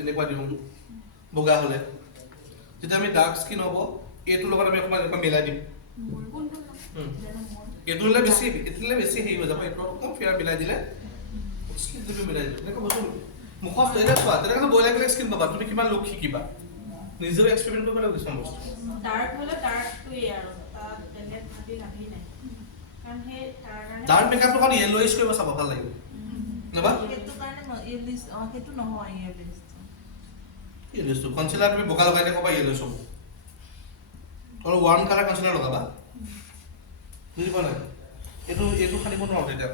এনেকুৱা দিওঁ বগা হ'লে যেতিয়া আমি ডাৰ্ক স্কিন হ'ব এইটোৰ লগত আমি অকণমান এনেকুৱা মিলাই দিম এইটো হ'লে বেছি হেৰি হৈ যাব এইটো অকণ ফেয়াৰ মিলাই দিলে স্কিনটো মিলাই দিলে এনেকুৱা বস্তু মুখত এতিয়া চোৱা তেনেকৈ বেলেগ স্কিন পাবা তুমি কিমান লোক শিকিবা নিজেও এক্সপেৰিমেণ্ট কৰিব লাগিব কিছুমান বস্তু ডাৰ্ক হ'লে ডাৰ্কটোৱেই আৰু তাত বেলেগ ভাবি লাভেই নাই কাৰণ সেই তাৰ কাৰণে ডাৰ্ক মেকআপটো অকণ য়েল্লোইছ কৰিব চাব ভাল লাগিব নহবা সেইটো কাৰণে সেইটো নহয় য়েল্লোইছটো কনচিলাৰ তুমি বগা লগাই দিয়া ক'বা য়েল্লোইছ হ'ব আৰু ৱাৰ্ম কালাৰ কনচিলাৰ লগাবা বুজি পোৱা নাই এইটো সানিব নোৱাৰো তেতিয়া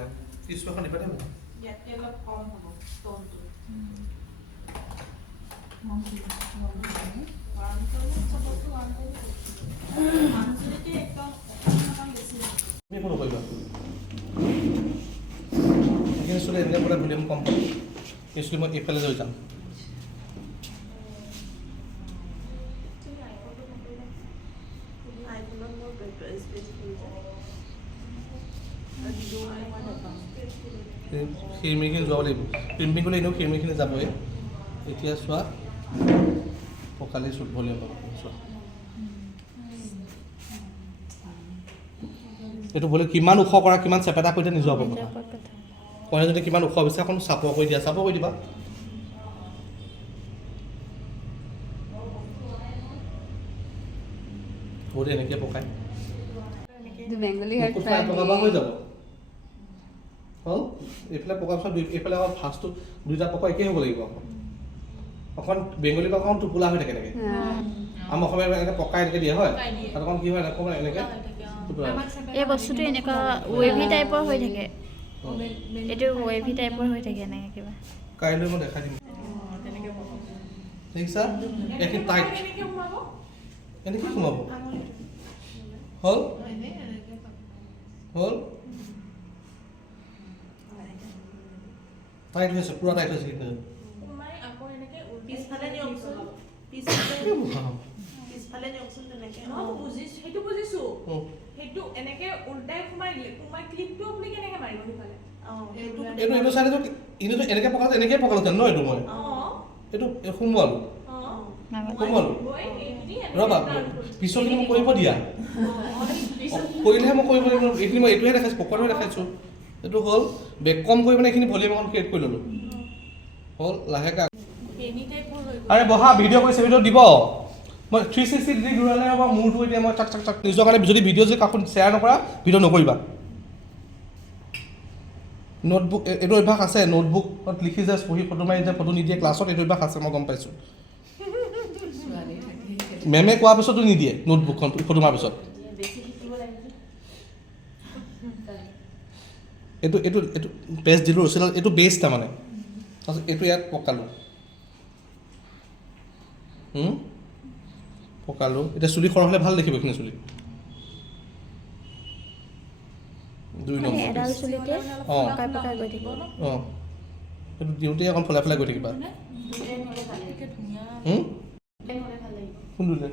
টিচু এখন দিবা দেই মোক ইয়াতকৈ অলপ কম হ'ব টোনটো তুমি একো নকৰিবা এইখিনি চুলি এনেকৈ বোলে ভলিউম কম পাব এই চুলি মই এইফালে লৈ যাম খিৰিমিখিনি যোৱাব লাগিব ক্ৰিম্পিং কৰিলে এনেও খিৰিমিখিনি যাবই এতিয়া চোৱা পকালি চুট ভলিউম পাব চোৱা এইটো বোলে কিমান ওখ কৰা কিমান চেপেটা কৰি দিয়া নিজৰ হ'ব কথা কইনা যদি কিমান ওখ বিচাৰে অকণ চাপৰ কৰি দিয়া চাপৰ কৰি দিবা ভৰি এনেকৈ পকাই পকাব হৈ যাব হ'ল এইফালে পকাৰ পিছত এইফালে আকৌ ফাৰ্ষ্টটো দুইটা পকা একেই হ'ব লাগিব অকণ বেংগলী পকা অকণ টোপোলা হৈ থাকে এনেকৈ আমাৰ অসমীয়া এনেকৈ পকাই এনেকৈ দিয়ে হয় তাত অকণ কি হয় এনেকৈ এই বস্তুটো এনেকুৱা ৱেভি টাইপৰ হৈ থাকে এইটো ৱেভি টাইপৰ হৈ থাকে এনেকৈ কিবা কাইলৈ মই দেখাই দিম দেখিছা এইখিনি টাইট এনেকৈ সোমাব হ'ল হ'ল টাইট হৈছে পুৰা টাইট হৈছে কিন্তু সেইটো বুজিছো সেইটো এনেকে উল্টাই সোমাই দিলে সোমাই ক্লিপটো আপুনি কেনেকে মাৰিব সিফালে এইটো চাইডেতো এনেতো এনেকৈ পকালো এনেকৈ পকালোহেঁতেন ন এইটো মই এইটো সোমোৱালো সোমোৱালো ৰ'বা পিছৰখিনি মই কৰিব দিয়া কৰিলেহে মই কৰিব লাগিব এইখিনি মই এইটোহে দেখাইছোঁ পকাটোহে দেখাইছোঁ এইটো হ'ল বেক কম কৰি মানে এইখিনি ভলিউম অকণ ক্ৰিয়েট কৰি ল'লোঁ হ'ল লাহেকৈ আৰে বহা ভিডিঅ' কৰিছে ভিডিঅ' দিব মই 360 ডিগ্ৰী ঘূৰালে হ'ব মূৰটো এতিয়া মই চাক চাক চাক নিজৰ কাৰণে যদি ভিডিঅ' যদি কাকো শ্বেয়াৰ নকৰা ভিডিঅ' নকৰিবা নোটবুক এইটো অভ্যাস আছে নোটবুকত লিখি যে পঢ়ি ফটো মাৰি যে ফটো নিদিয়ে ক্লাছত এইটো অভ্যাস আছে মই গম পাইছোঁ মেমে কোৱাৰ পিছতো নিদিয়ে নোটবুকখন ফটো মাৰাৰ পিছত এইটো এইটো এইটো বেষ্ট দিলোঁ ৰচিলাল এইটো বেষ্ট তাৰমানে তাৰপিছত এইটো ইয়াত পকালোঁ পকালোঁ এতিয়া চুলি সৰহ হ'লে ভাল দেখিব এইখিনি চুলি 2 নম্বৰ এডাল চুলিতে অঁ পকাই পকাই গৈ থাকিব অঁ সেইটো দিওঁতে অকণ ফলাই ফলাই গৈ থাকিবা কোনটো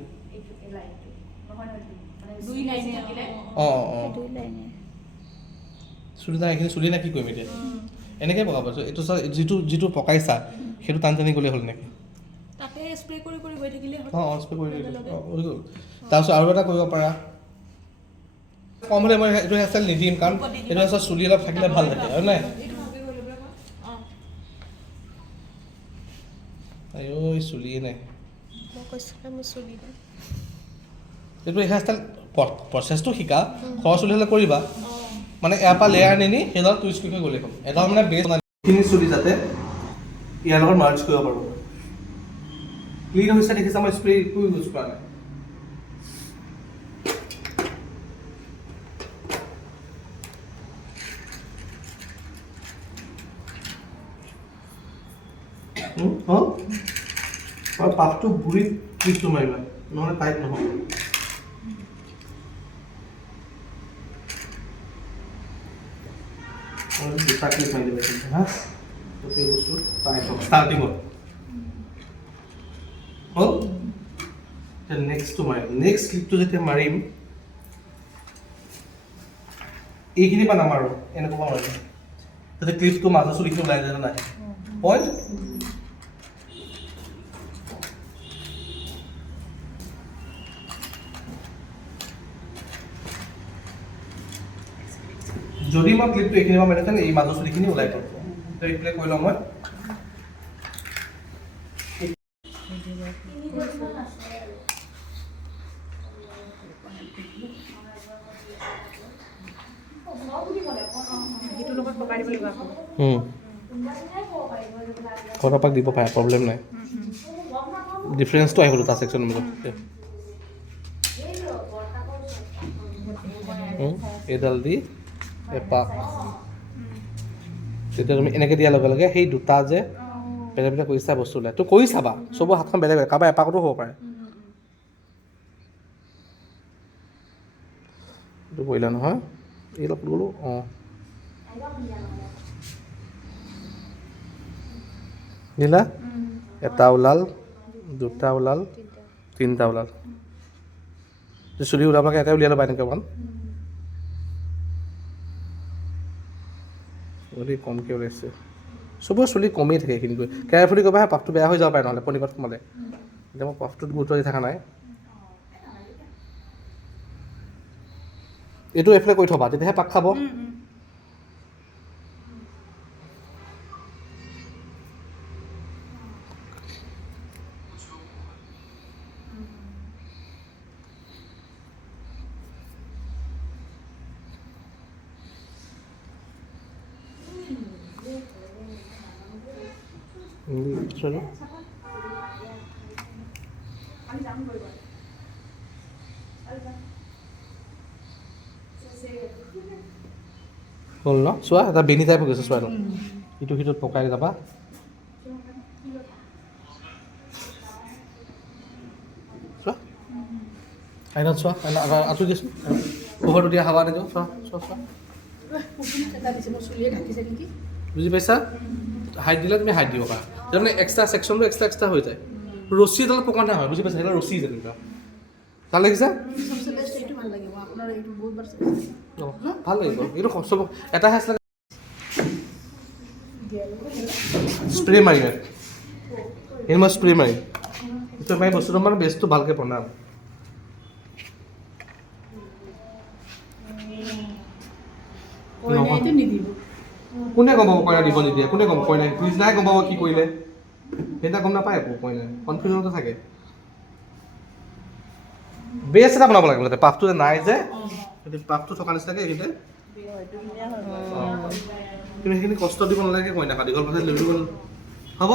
অঁ অঁ দুই লাইনে চুলি নাই এইখিনি চুলি নাই কি কৰিম এতিয়া এনেকৈ পকাব এইটো যিটো পকাইছা সেইটো টানি টানি গ'লে হ'ল নেকি তাতে স্প্ৰে কৰি কৰি গৈ থাকিলে অঁ স্প্ৰে কৰি হৈ গ'ল তাৰপিছত আৰু এটা কৰিব পাৰা কম হ'লে মই এইটো হেয়াৰ ষ্টাইল নিদিম কাৰণ এইটো হেয়াৰ চুলি অলপ থাকিলে ভাল থাকে হয় নাই আইঅ চুলিয়ে নাই এইটো হেয়াৰ ষ্টাইল প্ৰচেছটো শিকা খৰচ চুলি হ'লে কৰিবা মানে ইয়াৰ পৰা লেয়াৰ নিনি সেইডাল টুইষ্ট কৰি গ'লে হ'ল এডাল মানে বেষ্ট এইখিনি চুলি যাতে ইয়াৰ লগত মাৰ্জ কৰিব পাৰোঁ ক্লিন হৈছে দেখিছা মই স্প্ৰে একো ইউজ কৰা নাই আৰু পাফটো গুৰিত ক্লিপটো মাৰিবা নহ'লে টাইট নহ'ব দুটা ক্লিপ মাৰি দিব হা গোটেই বস্তু টাইট হ'ব ষ্টাৰ্টিঙত হ'ল নেক্সটটো মাৰিম নেক্সট ক্লিপটো যেতিয়া মাৰিম এইখিনি পৰা নামাৰোঁ এনেকুৱা মাৰিম যাতে ক্লিপটো মাজৰ চুলিখিনি ওলাই যায় নাহে পইণ্ট যদি মই ক্লিপটো এইখিনি পৰা মাৰিলেহেঁতেন এই মাজৰ চুলিখিনি ওলাই গ'ল তো এইফালে কৈ লওঁ মই ঘৰৰ পৰা দিব পাৰে প্ৰব্লেম নাই ডিফাৰেঞ্চটো আহিব দুটা ছেকশ্যনৰ মাজত এইডাল দি এপাক তেতিয়া তুমি এনেকৈ দিয়াৰ লগে লগে সেই দুটা যে বেলেগ বেলেগ কৰিছা বস্তু ওলাই তো কৰি চাবা চবৰ হাতখন বেলেগ বেলেগ কাৰোবাৰ এপাকতো হ'ব পাৰে এইটো কৰিলা নহয় এই অলপ গ'লোঁ অঁ দিলা এটা ওলাল দুটা ওলাল তিনিটা ওলাল চুলি ওলাবাকে এটাই উলিয়াই ল'বা এনেকৈ অকণমান চুলি কমকৈ ওলাইছে চবৰ চুলি কমেই থাকে এইখিনি গৈ কেয়াৰফুলি কৰিবা পাফটো বেয়া হৈ যাব পাৰে নহ'লে পনিপাত সোমালে এতিয়া মই পাফটোত গুৰুত্ব দি থকা নাই এইটো এইফালে কৰি থ'বা তেতিয়াহে পাক খাব চলো হ'ল ন চোৱা এটা বেনি টাইপ হৈ গৈছে চোৱা এইটো ইটো সিটোত পকাই যাবা চোৱা আইনত চোৱা আঁতৰি দিছোঁ পোহৰটো দিয়া হাৱা নিদিওঁ চোৱা চোৱা চোৱা বুজি পাইছা হাইট দিলে তুমি হাইট দিব পাৰা তাৰমানে এক্সট্ৰা ছেকশ্যনটো এক্সট্ৰা হৈ যায় ৰছী এডাল পকা নাই হয় বুজি পাইছা সেইডাল ৰছী যেনেকুৱা ভাল লাগিছে ভাল লাগিব এইটো চব এটাহে আছিলে স্প্ৰে মাৰিম এই মই স্প্ৰে মাৰিম স্প্ৰে মাৰি বস্তুটো মানে বেছটো ভালকৈ বনাম কোনে গম পাব কইনা দিব নিদিয়ে কোনে গম কইনা পিছদিনাই গম পাব কি কৰিলে সেইদিনা গম নাপায় একো কইনাই কনফিউজনতে থাকে বেছ এটা বনাব লাগিব তাতে পাফটো নাই যে পাফটো থকা নিচিনাকৈ এইখিনিতে কিন্তু সেইখিনি কষ্ট দিব নালাগে কইনাক দীঘল পাছত লৈ দিব হ'ব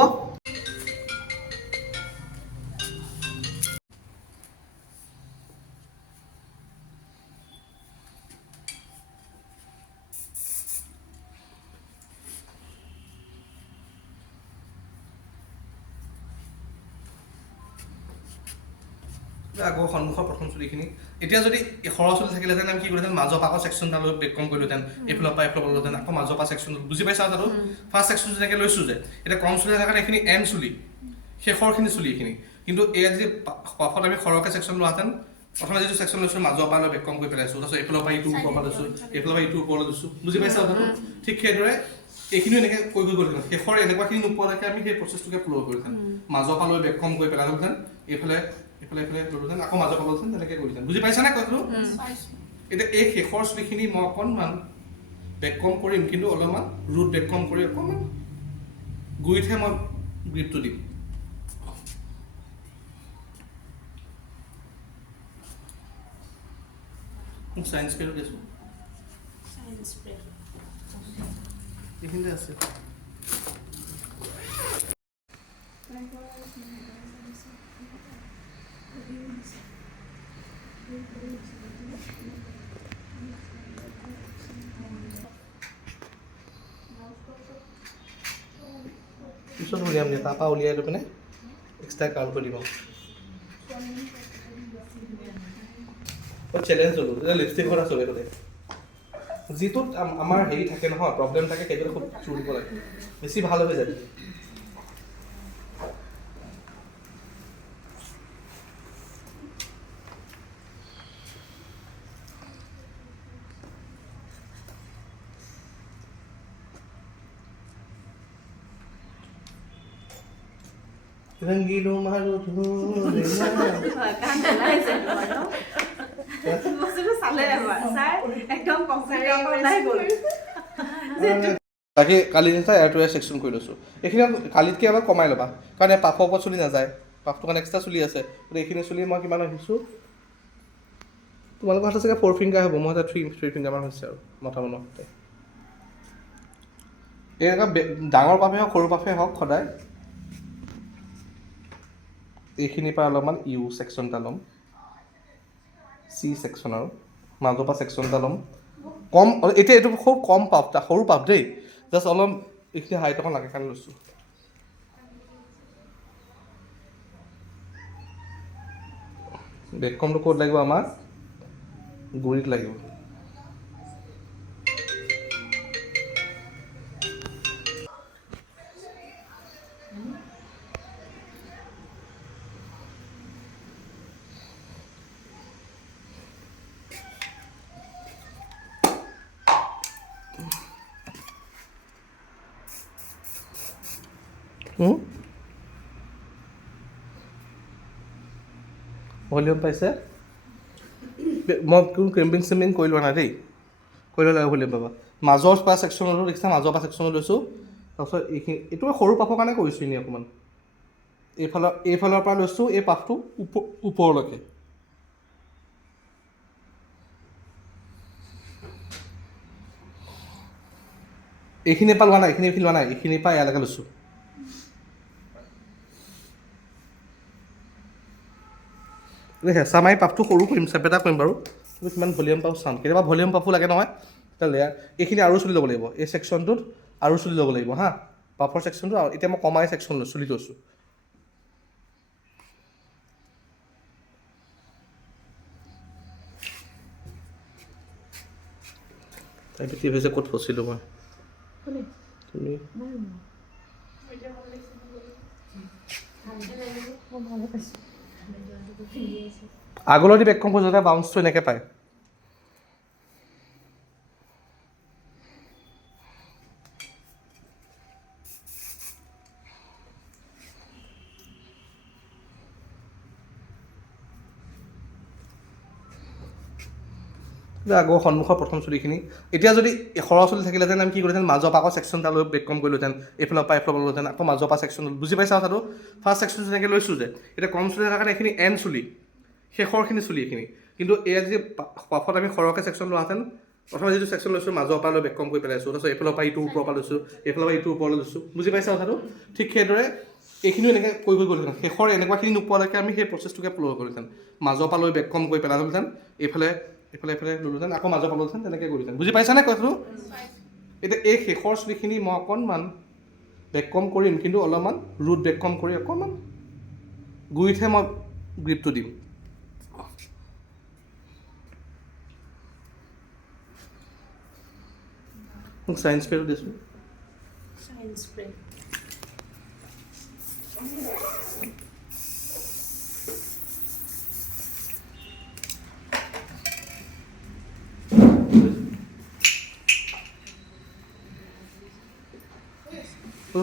আগৰ সন্মুখৰ প্ৰথম চুলিখিনি এতিয়া যদি সৰহ চুলি থাকিলেহেঁতেন আমি কি কৰিলেহেঁতেন মাজৰ পাকৰ ছেকশ্যনটা লৈ বেক কম কৰিলোহেঁতেন এইফালৰ পৰা এইফালৰ ল'লোহেঁতেন আকৌ মাজৰ পৰা ছেকশ্যন বুজি পাইছা কথাটো ফাৰ্ষ্ট ছেকশ্যন যেনেকৈ লৈছোঁ যে এতিয়া কম চুলি থকাৰ কাৰণে এইখিনি এণ্ড চুলি শেষৰখিনি চুলি এইখিনি কিন্তু এয়া যদি পাফত আমি সৰহকৈ ছেকশ্যন লোৱাহেঁতেন প্ৰথমে যিটো ছেকশ্যন লৈছোঁ মাজৰ পৰা লৈ বেক কম কৰি পেলাইছোঁ তাৰপিছত এইফালৰ পৰা ইটো ওপৰৰ পৰা লৈছোঁ এইফালৰ পৰা ইটো ওপৰলৈ লৈছোঁ বুজি পাইছা কথাটো ঠিক সেইদৰে এইখিনিও এনেকৈ কৰি গ'লহেঁতেন শেষৰ এনেকুৱাখিনি নোপোৱালৈকে আমি সেই প্ৰচেছটোকে ফ'ল' কৰিলোহেঁতেন মাজৰ পৰা লৈ বেক কম কৰি পেলালোহেঁতেন এইফালে ল'লোহেঁতেন আকৌ মাজৰ পৰা ল'লোহেঁতেন তেনেকৈ কৰিলেহেঁতেন বুজি পাইছা নে কথাটো এতিয়া এই শেষৰ চুলিখিনি মই অকণমান বেক কম কৰিম কিন্তু অলপমান ৰুট বেক কম কৰি অকণমান গুৰিতহে মই গ্ৰিপটো দিম মোক চাইন স্প্ৰেটো দিছোঁ এইখিনিতে আছে পিছত উলিয়াম দিয়া তাৰপৰা উলিয়াই লৈ পিনে এক্সট্ৰা কাৰ্ল কৰি দিব চেলেঞ্জ হ'লোঁ এতিয়া লিপষ্টিক কৰা চবে তাতে যিটোত আমাৰ হেৰি থাকে নহয় প্ৰব্লেম থাকে সেইটোত খুব চুৰ দিব লাগে বেছি ভাল হৈ যায় रंगीलो मारो धोले কান ঢলাই আছে বস্তুটো চালে এবাৰ ছাৰ একদম কম্পিউটাৰ নাই গ'ল তাকে কালি নিচিনা এয়াৰ টু এয়াৰ ছেকশ্যন কৰি লৈছোঁ। এইখিনি কালিতকৈ এবাৰ কমাই ল'বা, কাৰণ পাফৰ ওপৰত চুলি নাযায়, পাফটো কাৰণে এক্সট্ৰা চুলি আছে। গতিকে এইখিনি চুলি মই কিমান ৰাখিছোঁ, তোমালোকৰ হাতত চাগে 4 ফিংগাৰ হ'ব, মোৰ হাতত 3 ফিংগাৰমান হৈছে আৰু মতা মানুহতে। এই এনেকুৱা ডাঙৰ পাফে হওক সৰু পাফে হওক সদায় এইখিনিৰ পৰা অলপমান ইউ ছেকশ্যন এটা ল'ম, চি ছেকশ্যন আৰু মাজৰ পৰা ছেকশ্যন এটা ল'ম কম। এতিয়া এইটো খুব কম পাফ, সৰু পাফ দেই, জাষ্ট অলপ এইখিনি হাইট অকণ লাগে কাৰণে লৈছোঁ। বেককমটো ক'ত লাগিব আমাক, গুৰিত লাগিব। ভলিউম পাইছে? মই কোনো ক্ৰেম্পিং চেম্পিং কৰি লোৱা নাই দেই, কৰি ল'লে ভলিউম পাবা। মাজৰ পৰা ছেকশ্যন ল'লোঁ, দেখিছা মাজৰ পৰা ছেকশ্যন লৈছোঁ। তাৰপিছত এইখিনি এইটো সৰু পাফৰ কাৰণে কৰিছোঁ এনেই অকণমান। এইফালৰ পৰা লৈছোঁ এই পাফটো ওপৰলৈকে। এইখিনিৰ পৰা লোৱা নাই, এইখিনি লোৱা নাই, এইখিনিৰ পৰা ইয়ালৈকে লৈছোঁ। হেঁচা মাৰি পাফটো সৰু কৰিম, চেপেটা কৰিম বাৰু, কিন্তু কিমান ভলিউম পাফ চাম। কেতিয়াবা ভলিউম পাফো লাগে নহয়, তেতিয়া লেয়াৰ এইখিনি আৰু চুলি ল'ব লাগিব, এই ছেকশ্যনটোত আৰু চুলি ল'ব লাগিব হা, পাফৰ ছেকশ্যনটো। আৰু এতিয়া মই কমাই ছেকশ্যন চুলি লৈছোঁ। তাৰপিছত কি হৈছে, ক'ত ফচিলোঁ মই, তুমি আগলৈ দি বেককম কৰি যাতে বাউন্সটো এনেকৈ পায়। আগৰ সন্মুখৰ প্ৰথম চুলিখিনি এতিয়া যদি সৰহ চুলি থাকিলেহেঁতেন আমি কি কৰিলেহেঁতেন, মাজৰ পৰা আকৌ ছেকশ্যন এটা লৈ বেক কম কৰিলোহেঁতেন, এইফালৰ পৰা ল'লোহেঁতেন, আকৌ মাজৰ পৰা ছেকশ্যন ল'লোঁ। বুজি পাইছা কথাটো? ফাৰ্ষ্ট ছেকশ্যন যেনেকৈ লৈছোঁ যে, এতিয়া কম চুলি থকাৰ কাৰণে এইখিনি এণ্ড চুলি, শেষৰখিনি চুলি এইখিনি। কিন্তু এয়া যদি পাফত আমি সৰহকৈ ছেকশ্যন লোৱাহেঁতেন, প্ৰথমে যিটো ছেকশ্যন লৈছোঁ মাজৰ পৰা লৈ বেক কম কৰি পেলাইছোঁ, তাৰপিছত এইফালৰ পৰা ইটোৰ ওপৰৰ পৰা লৈছোঁ, এইফালৰ পৰা ইটোৰ ওপৰলৈ লৈছোঁ। বুজি পাইছা কথাটো? ঠিক সেইদৰে এইখিনিও এনেকৈ কৰি গ'লহেঁতেন, শেষৰ এনেকুৱাখিনি নোপোৱালৈকে আমি সেই প্ৰচেছটোকে ফ'ল' কৰিলোহেঁতেন। মাজৰ পৰা লৈ বেক কম কৰি পেলালোহেঁতেন, এইফালে ল'লোহেঁতেন, আকৌ মাজৰ পৰা ল'লোহেঁতেন, তেনেকৈ কৰিলোহেঁতেন। বুজি পাইছানে কথাটো? এতিয়া এই শেষৰ চুলিখিনি মই অকণমান বেক কম কৰিম, কিন্তু অলপমান ৰুট বেক কম কৰি অকণমান গুৰিতহে মই গ্ৰিপটো দিম। মোক চাইন্স স্প্ৰেটো দিছোঁ।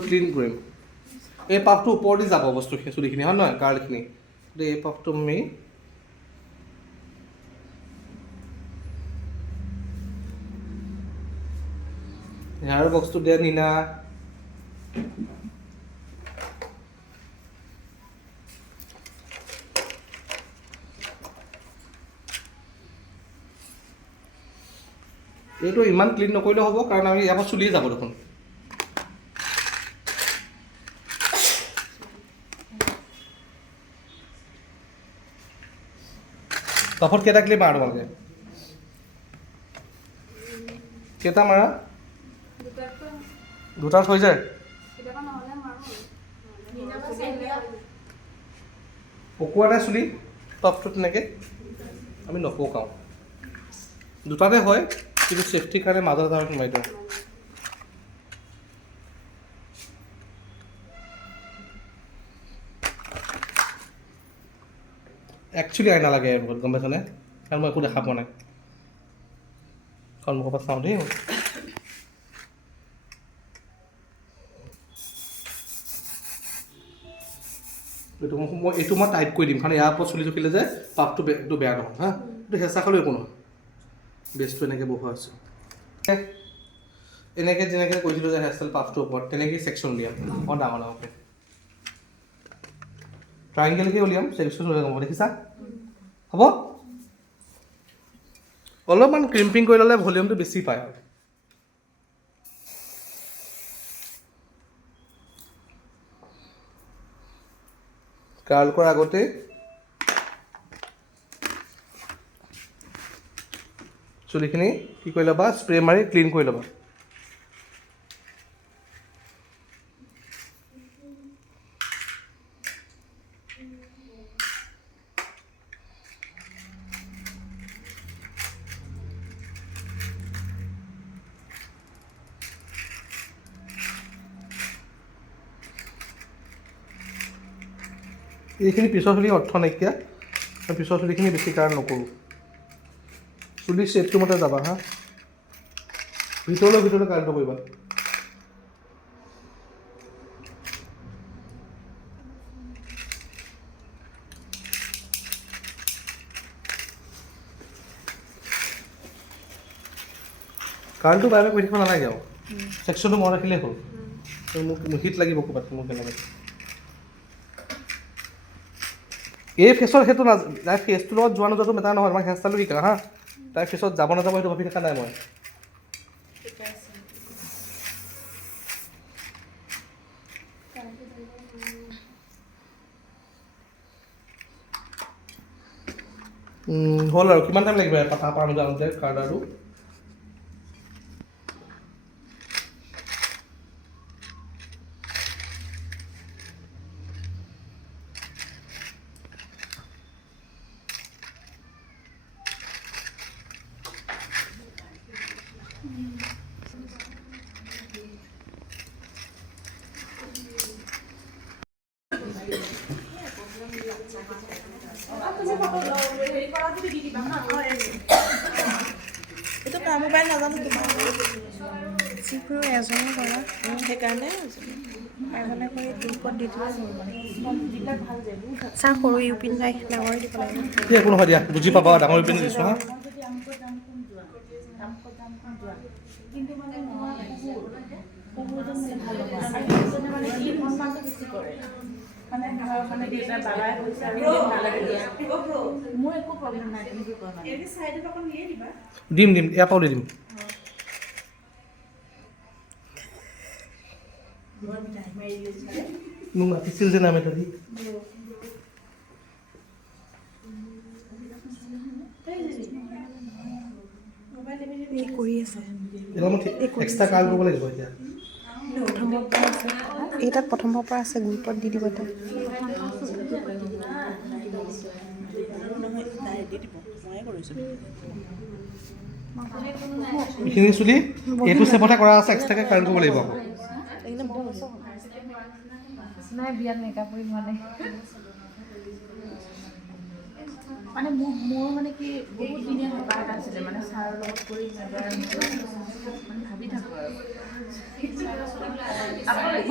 ক্লিন কৰিম। এই পাফটো ওপৰতে যাব বস্তুখিনি, চুলিখিনি হয় নহয়, কাৰ্লখিনি। গতিকে এই পাফটো আমি হেয়াৰ বক্সটো দে নিনা। এইটো ইমান ক্লিন নকৰিলেও হ'ব, কাৰণ আমি ইয়াৰ পৰা চুলিয়ে যাব দেখোন। পাফত কেইটা ক্লিপ মাৰা তোমালোকে? কেইটা মাৰা? দুটাত হৈ যায়? পকোৱা নাই চুলি পাফটো তেনেকৈ আমি নপকাওঁ। দুটাতে হয়, কিন্তু ছেফটিৰ কাৰণে মাজত এটা সোমাই দিওঁ। একচুৱেলি আইনা লাগে বহুত, গম পাইছানে? কাৰণ মই একো দেখা পোৱা নাই, সন্মুখৰ পৰা চাওঁ দেই। এইটো মই টাইট কৰি দিম, কাৰণ ইয়াৰ ওপৰত চুলি জুখিলে যে পাফটো এইটো বেয়া নহয় হা। এইটো হেঁচা খালেও একো নহয়। বেছটো এনেকৈ বহোৱা আছে এনেকৈ যেনেকৈ কৈছিলোঁ যে হেয়াৰষ্টাইল পাফটোৰ ওপৰত তেনেকৈ ছেকশ্যন উলিয়াম ডাঙৰ ডাঙৰকৈ ট্ৰাইংগেলকৈ উলিয়াম ছেকশ্যন উলিয়াম হ'ব দেখিছা হ'ব অলপমান ক্ৰিম্পিং কৰি ল'লে ভলিউমটো বেছি পায় আৰু কাৰ্ল কৰাৰ আগতে চুলিখিনি কি কৰি ল'বা স্প্ৰে মাৰি ক্লিন কৰি ল'বা এইখিনি পিছৰ চুলি অৰ্থ নাইকিয়া পিছৰ চুলিখিনি বেছি কাৰণ নকৰোঁ চুলিৰ শ্বেপটো মতে যাবা হা ভিতৰলৈ কাৰেণ্টটো কৰিবা কাৰেণ্টটো বাৰে বাৰে কৰি থাকিব নালাগে আৰু ছেকশ্যনটো মনত ৰাখিলেই হ'ল মোক হিট লাগিব ক'ৰবাত মোক কেনেকৈ এই ফেচত সেইটো তাই ফেচটোৰ লগত যোৱা নোযোৱাটো মেটাৰ নহয় তোমাৰ হেয়াৰষ্টাইলটো শিকা হা তাই ফেচত যাব নাযাব সেইটো ভাবি থকা নাই মই হ'ল আৰু কিমান টাইম লাগিব কথা পাৰ যাওঁতে কাৰ্ডাৰটো এইটো কাম মোবাইল নাজানো কিমান যিবোৰ এজনে কৰা সেইকাৰণে এজনে কৰি গ্ৰুপত দি দিলে যিবিলাক ভাল যে চাহ সৰু ইউপিন নাই ডাঙৰ দিব লাগিব একো নহয় দিয়া বুজি পাবা ডাঙৰ পিন্ধি দিছোঁ হা কিন্তু মানে বেছি কৰে মানে মানে দেউতাৰ বাবাই কৈছে আৰু নালাগে মোৰ একো প্ৰব্লেম নাই তুমি কোৱা দিম ইয়াৰ পৰাও দি দিম মোক মাতিছিল যে নাম এটা দি কৰি আছে এক্সট্ৰা কাৰ্ল কৰিব লাগিব এতিয়া প্ৰথমৰ পৰা আছে এই তাত প্ৰথমৰ পৰা আছে গ্ৰুপত দি দিব তাত এইখিনি চুলি এইটো চেপতে কৰা আছে এক্সট্ৰাকৈ কাৰ্ল কৰিব লাগিব আকৌ নাই বিয়াত মেকআপ কৰি হোৱা নাই মানে মোৰ মানে কি বহুত দিনীয়া হেঁপাহ এটা আছিলে মানে ছাৰৰ লগত কৰি মানে ভাবি থাকোঁ আৰু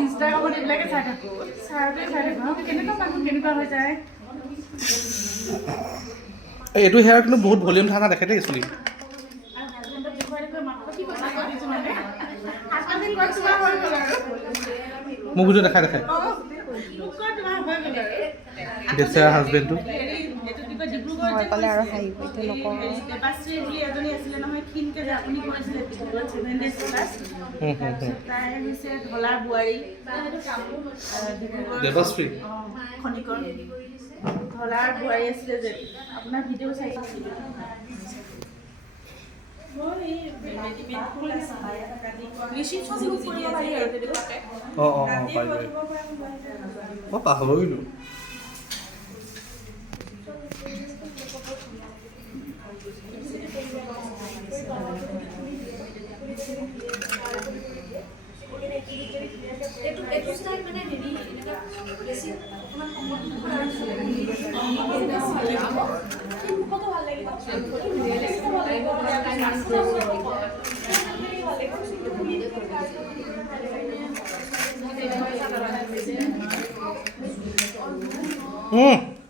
ইনষ্টাগ্ৰামত এইবিলাকে চাই থাকোঁ ছাৰটোৱে চাই থাকোঁ কেনেকুৱা মানুহ কেনেকুৱা হৈ যায় এইটো হেয়াৰ কিন্তু বহুত ভলিউম থকা দেখে দেই চুলি মোক বুজি দেখাই বেচেৰা হাজবেণ্ডটো ক'লে আৰু হাঁহিব এতিয়া নকওঁ এজনী আছিলে নহয় ক্ষীণকে যে আপুনি কৰিছিলে 7 days ক্লাছ তাই হৈছে ঢলা বোৱাৰী দেৱশ্ৰী খনিকৰ ঢলাৰ বোৱাৰী আছিলে যে আপোনাৰ ভিডিঅ' চাইছিলোঁ মই পাহৰিলোঁ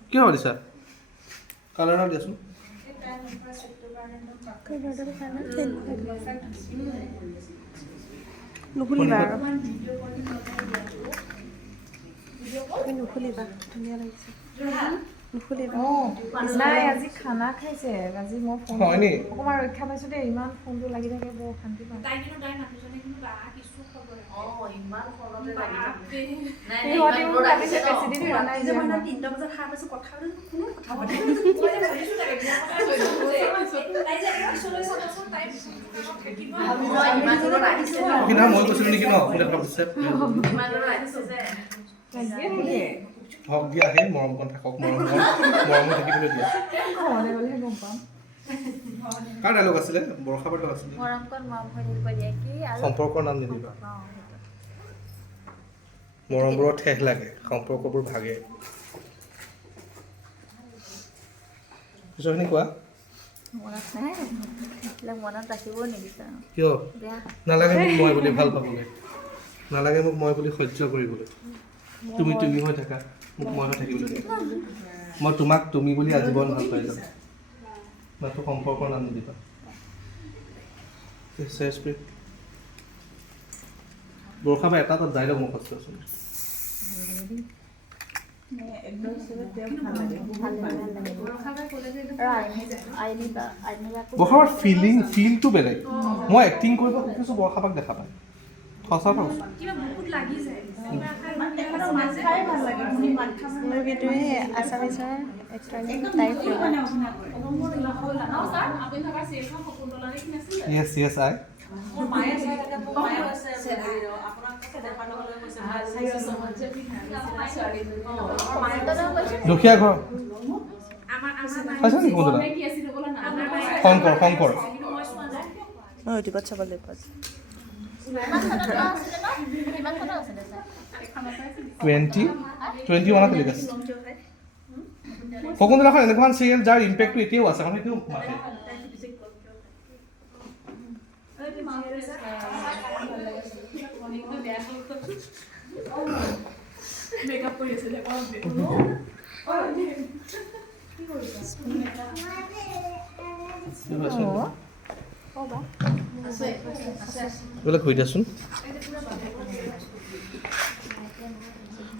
কি হ'ব দিছা কালাৰ দিয়াচোন নুখুলিবা আৰু তুমি নুখুলিবা ধুনীয়া লাগিছে নুখুলিবা নাই আজি খানা খাইছে আজি মই ফোন হয় নি? অকণমান ৰক্ষা পাইছোঁ দেই ইমান ফোনটো লাগি থাকে বৰ অশান্তি পাওঁ সিহঁতি মোক ভাবিছে বেছিদিন হোৱা নাই যে মই 3টা বজাত সাৰ পাইছোঁ কথা কিনা মই কৈছিলোঁ নেকি ন আপুনি কথা কৈছে হওক দিয়া আহে মৰমকণ থাকক মৰম থাকিবলৈ দিয়া ঘৰলৈ গ'লেহে গম পাম কাৰ ডাইলগ আছিলে বৰষা ডাইলগ আছিলে মৰমকণ মৰম হৈ থাকিব দিয়ে কি আৰু সম্পৰ্কৰ নাম নিদিবা মৰমবোৰৰ ঠেহ লাগে সম্পৰ্কবোৰ ভাগে পিছৰখিনি কোৱা মনত নাই এইবিলাক মনত ৰাখিবও নিবিচাৰোঁ কিয় বেয়া নালাগে মোক মই বুলি ভাল পাবলৈ নালাগে মোক মই বুলি সহ্য কৰিবলৈ তুমি হৈ থাকা মোক মই হৈ থাকিবলৈ দিয়া মই তোমাক তুমি বুলি আজীৱন ভাল পাই যাম মাত্ৰ সম্পৰ্কৰ নাম নিদিবা বৰষা বা এটা ডাইলগ মুখত চোৱাচোন বৰষাবাৰ ফিলটো বেলেগ মই এক্টিং কৰিব শিকিছোঁ বৰষাবাক দেখা পাই সঁচা কৈছোঁ আছামিছৰ য়েছ য়েছ আই দুখীয়া ঘৰ পাইছা নেকি কোনটো শংকৰ ইউটিউবত চাব লাগিব 21 লিখা আছে শকুন্তলাখন এনেকুৱাখন চিৰিয়েল যাৰ ইম্পেক্টটো এতিয়াও আছে কাৰণ এতিয়াও মাতে মেকআপ কৰি আছে বোলে কৈ দিয়াচোন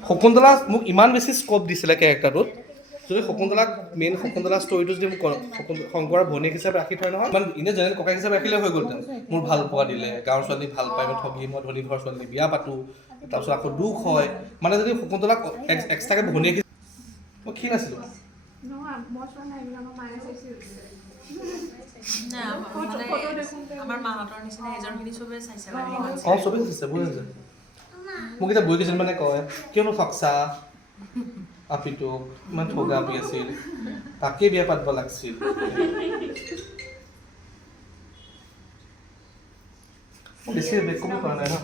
শকুন্তলা মোক ইমান বেছি স্ক'প দিছিলে কেৰেক্টাৰটোত যদি শকুন্তলাক মেইন শকুন্তলা ষ্টৰিটো যদি মোক শংকৰৰ ভনীয়েক হিচাপে ৰাখি থয় নহয় মানে ইনে জেনেৰেল ককাই হিচাপে ৰাখিলে হৈ গ'ল মোৰ ভাল পোৱা দিলে গাঁৱৰ ছোৱালী ভাল পায় মই ঠগি মই ধনী ঘৰৰ ছোৱালী বিয়া পাতোঁ তাৰপিছত আকৌ দুখ হয় মানে যদি শকুন্তলাক এক্সট্ৰাকৈ ভনীয়েক মই ক্ষীণ আছিলোঁ আমাৰ মাহঁতৰ নিচিনা এজনখিনি চবেই চাইছে অঁ চবেই চাইছে বহুত আছে মোক এতিয়া বৈ কেইজনমানে কয় কিয়নো ঠগছা আপিটোক ইমান ঠগা আপি আছিল তাকে বিয়া পাতিব লাগিছিল বেছি বেক কপি কৰা নাই ন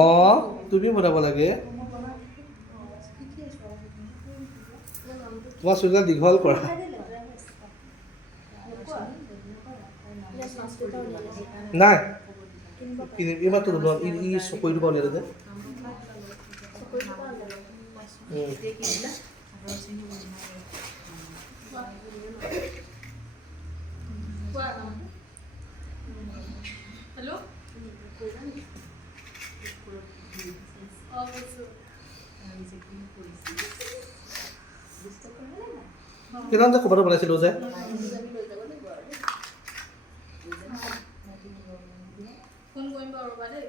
অঁ তুমি বনাব লাগে তোমাৰ চুলিডাল দীঘল কৰা নাই এইবাৰতো ই চকুৰিটো পৰা উলিয়ালে যে কিমান যে খবৰটো বনাইছিলোঁ যে ফোন কৰিম বাৰু ৰ'বা দেই